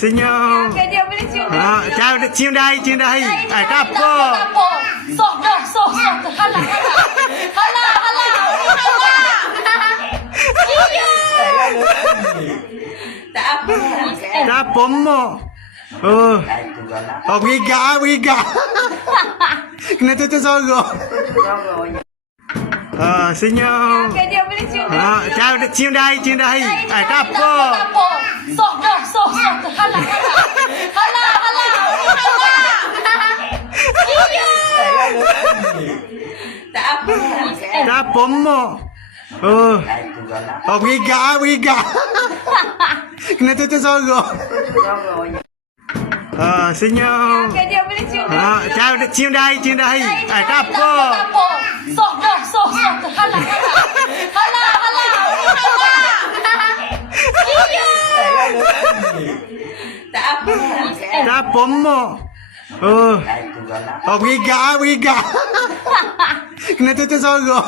senyum. Okay, dia boleh cium. Cium dahi. Kapur. Soh. Halah. Tak apa. Kapur mo. Oh, berigak. Kena tutup sorok. Senyum. Okay, dia boleh cium. Cium dahi. Kapur. Soh. Halah. Tak apa. Kapur mo. Oh, berigak. Kena tutup sorok. Senyum. Okay, dia boleh cium. Cium dahi. Kapur. Soh. Halah. Tak apa. Kapur mo. Oh, berigak. Kena tutup sorok.